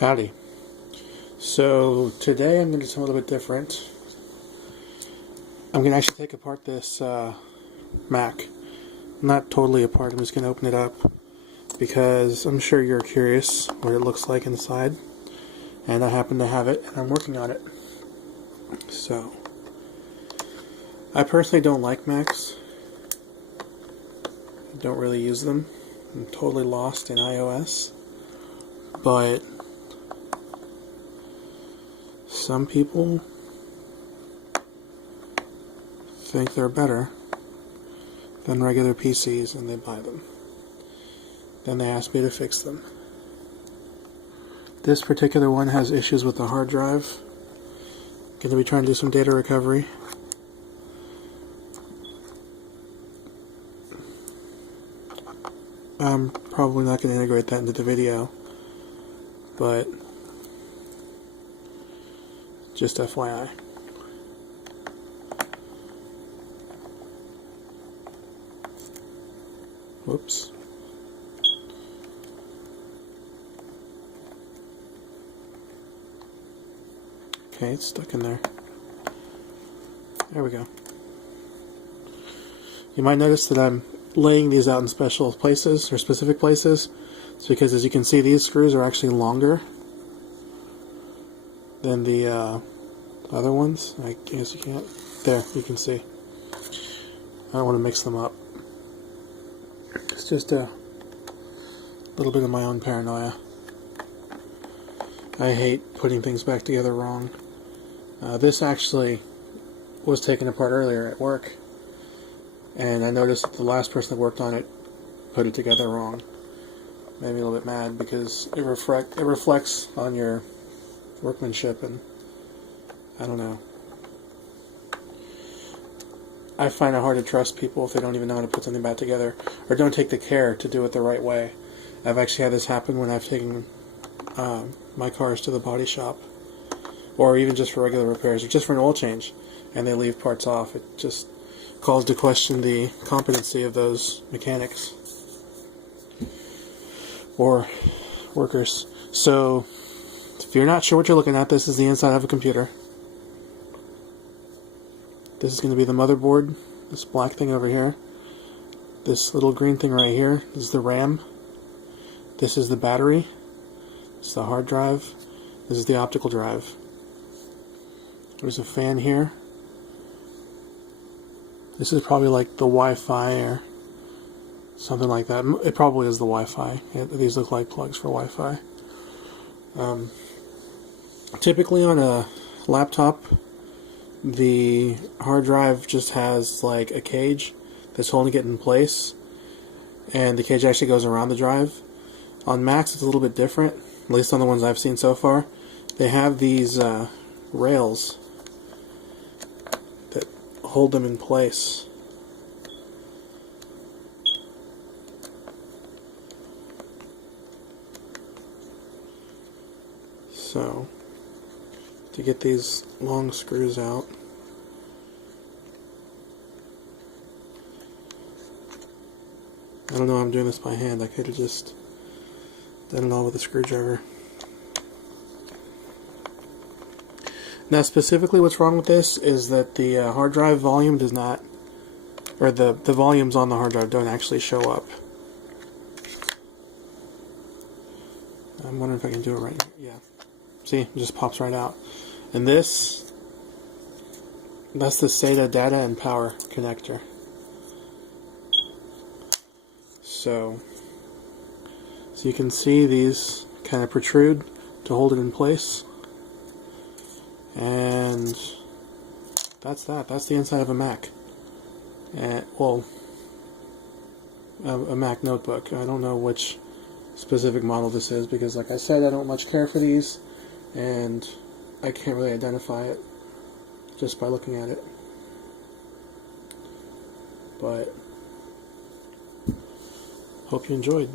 Howdy. So today I'm going to do something a little bit different. I'm going to actually take apart this Mac. Not totally apart, I'm just going to open it up because I'm sure you're curious what it looks like inside. And I happen to have it and I'm working on it. So, I personally don't like Macs. I don't really use them. I'm totally lost in iOS. But some people think they're better than regular PCs and they buy them. Then they ask me to fix them. This particular one has issues with the hard drive. Going to be trying to do some data recovery. I'm probably not going to integrate that into the video, but just FYI. Whoops. Okay, it's stuck in there. There we go. You might notice that I'm laying these out in special places, or specific places. It's because, as you can see, these screws are actually longer than the other ones. I guess you can't. There, you can see. I don't want to mix them up. It's just a little bit of my own paranoia. I hate putting things back together wrong. This actually was taken apart earlier at work, and I noticed that the last person that worked on it put it together wrong. Made me a little bit mad because it reflects on your workmanship, and I don't know. I find it hard to trust people if they don't even know how to put something back together or don't take the care to do it the right way. I've actually had this happen when I've taken my cars to the body shop, or even just for regular repairs, or just for an oil change, and they leave parts off. It just calls to question the competency of those mechanics or workers. So, if you're not sure what you're looking at, this is the inside of a computer. This is going to be the motherboard, this black thing over here. This little green thing right here is the RAM. This is the battery. This is the hard drive. This is the optical drive. There's a fan here. This is probably like the Wi-Fi or something like that. It probably is the Wi-Fi. These look like plugs for Wi-Fi. Typically on a laptop, the hard drive just has like a cage that's holding it in place, and the cage actually goes around the drive. On Macs it's a little bit different, at least on the ones I've seen so far. They have these rails that hold them in place. So, to get these long screws out, I don't know how I'm doing this by hand. I could have just done it all with a screwdriver. Now, specifically what's wrong with this is that the hard drive volume does not, or the volumes on the hard drive don't actually show up. I'm wondering if I can do it right now. Yeah. See, it just pops right out. And this, that's the SATA data and power connector. So you can see these kind of protrude to hold it in place. And that's that. That's the inside of a Mac. Well, a Mac notebook. I don't know which specific model this is because, like I said, I don't much care for these, and I can't really identify it just by looking at it. But hope you enjoyed.